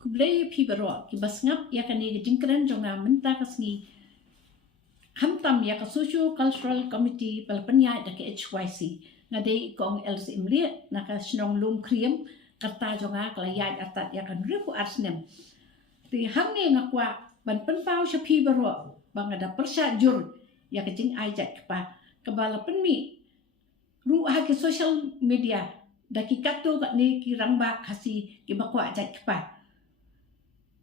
kublai pi baro ki basngap ya kani ke jingkran jonga menta kasni hamtam ya ka socio cultural committee palpanya da ke HYC ngade kong LC imli na ka snong lum kriem kata jonga kala ya atat ya kan rifu arsnem ti hamne ngakwa ban penpau shapi baro bangada persya jur ya ka jing ajat pa kabala penmi ru ha ke social media da ki katu ka ni ki rangba khasi ki bakwa ajat pa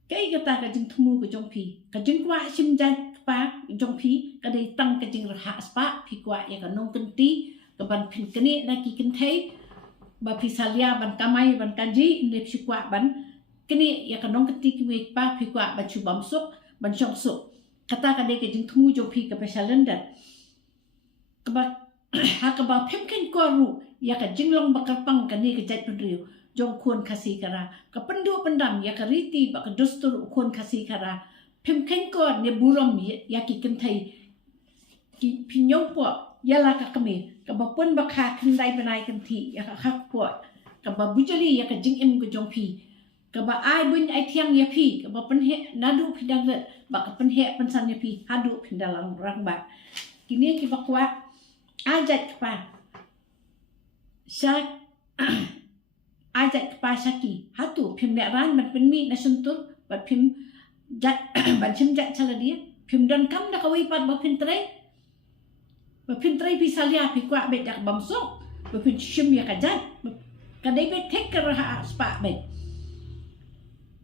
cái ta cái jing thumu cái jong pi cái jing kwa sim jan pa jong pi cái đây tăng cái jing ha spa pi kwa ya cái nong kenti cái ban pin kene na ki ken thei ba pi salia ban kamai ban kanji ne pi kwa ban kene ya cái nong kenti ki we pa pi kwa ba chu bam sok ban chong sok kata cái đây cái jing thumu jong pi cái pa salendat cái ba ha cái ba pim ken ko ru ya cái jing long ba kapang cái ni cái jat pen riu jong kuon kasih kara ka pendu pendam ya kariti ba ka dostur kuon kasih kara pim ken ko ne buram ya ki ken thai ki pinyong po ya la ka kame ka ba pon ba kha ken dai banai ken thi ya ka khak po ka ba bujali ya ka jing em ko jong pi ka ba ai bun ai thiang ya pi ka ba pen he nadu pindang le ba ka pen he pen san ya pi hadu pindalang rang ba kini ki ba kwa ajat pa sa ajat pasaki hatu phim mẹ ran man pen mi na suntur bat phim jat ban chim jat chala dia phim dan kam da kawi pat ba phim trai pi salia pi kwa be dak bam so ba phim chim ya kajat ka dai be tek ka ha spa be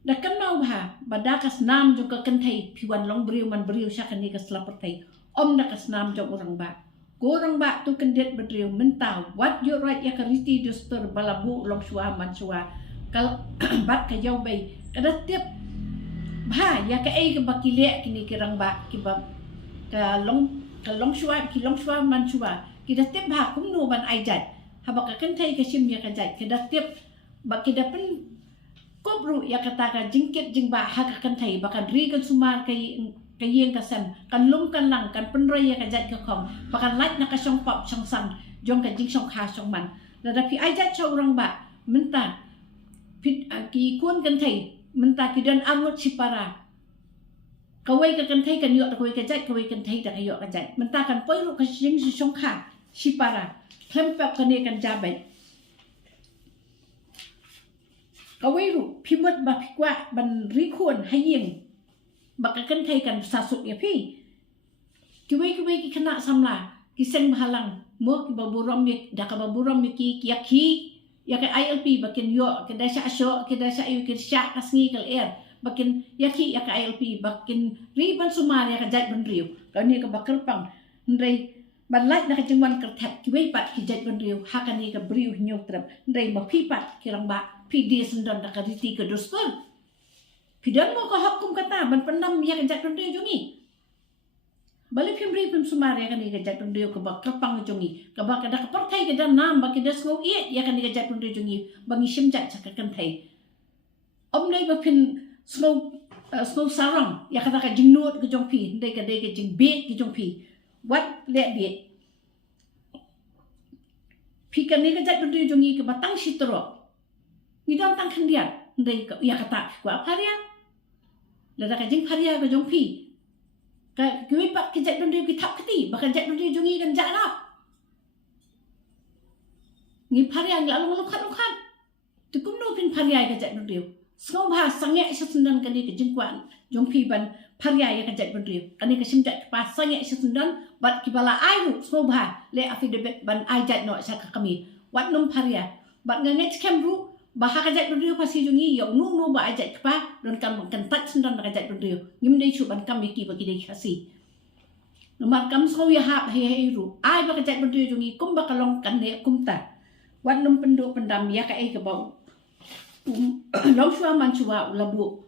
da kan mau ba badakas nam jo ka kan thai pi wan long briu man briu sha kan ni ka slap thai om da kas nam jo orang ba Gorang ba tu kendet berdriu mentau what you right ya kariti dostur balabu long shua man shua kal bat ka jau bay kada tiap ba ya ka ai ka bakile kini kirang ba ki ba ka long shua man shua kita tiap ba kum nu ban ai jat ha ba ka kan thai ka sim ya ka jat kada tiap ba kita pen kobru ya kata ka jingket jing ba ha ka kan thai ba kan ri kan sumar kai kayeng kasan kan lum kan lang kan penroy ya kajat ka khom pakan lait na ka song pop song san jong ka jing song kha song man da pi ajat cha orang ba menta pit ki kun kan thai menta ki dan amut sipara kawai ka kan thai kan yo kawai kajat kawai kan thai da ka yo kajat menta kan poi ru ka jing song kha sipara klem pap kan ne kan jabai kawai ru pimot ba pi kwa ban ri khon hayeng baka kan thai kan sasuk ya pi kiwai ki kena samla ki seng bahalang mo ki baburam mi da ka baburam mi ki ya ka ILP bakin yo ke dasa asyo ke dasa yu ke sya kasngi kal air bakin ya ka ILP bakin riban sumar ya ka jat ban riu ka ni ka bakal pang ndai ban lait na ka jingwan ka tap kiwai pat ki jat ban riu ha ka ni ka briu nyo trap ndai ma pi pat kirang ba pi dia sendon da ka riti ka dostor Pidan mo ka hukum kata ban pendam ya kajat pendio jongi. Balik pimri pim sumar ya kan kajat pendio ke bak kerpang jongi. Ke bak ada kepertai ke dan nam bak ada sengau iet ya kan kajat pendio jongi. Bangi simjat cakakan thai. Om dai bapin sengau sarang ya kata ka jingnut ke jongpi. Dai ka jing bet ke jongpi. Wat lek bet. Pikan ni kajat pendio jongi ke batang sitro. Ni dam tang kendian. Dai ya kata ku apa dia? Lada ka jing paria ka jong pi ka kiwi pat ki jat donde ki thap kati ba ka jat donde jongi kan jat na ni paria ngla long khat tu kum no pin paria ka jat donde sngom ba sange sundan kan ni ka jing kwan jong pi ban paria ya ka jat donde kan ni ka sim jat pa sange sundan bat ki bala ai ru sngom ba le afi de ban ai jat no sa ka kami wat num paria bat nganget kem ru Bahak ajat berdua pasti jungi yang nu bah ajat kepa dan kam kentat sendan ajat berdua ngim dei chuban kam miki bagi dei kasi nomor kam so ya ha he ru ai bah ajat berdua jungi kum bakalong kan ne kum ta wan num penduk pendam ya ka ai ke bau long shua man shua labu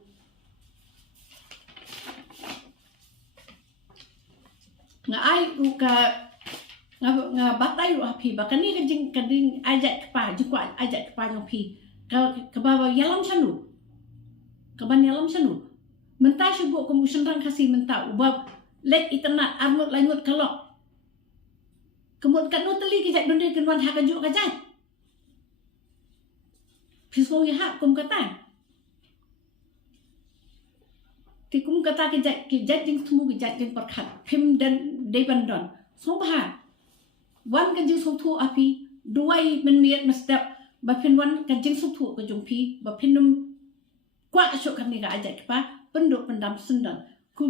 nga ai ru ka nga batai ru api bakan ni kading ajat kepa jukwa ajat kepa yang pi kabawa yalam sanu kaban yalam sanu mentah syubuk kamu senrang kasih mentah ubab let iternat armut langut kalok kemut kat noteli kejat donde kenwan hak ajuk kajat pisau ya hak kum kata ki kum kata ki jat jing tumu ki jat jing perkhat phim dan debandon so ba wan kan jing so thu api duai men miet mestep ba phin wan kan jing so thu ko jung pi ba phin num kwa asok kan ni ga ajat pa penduk pendam sundan ku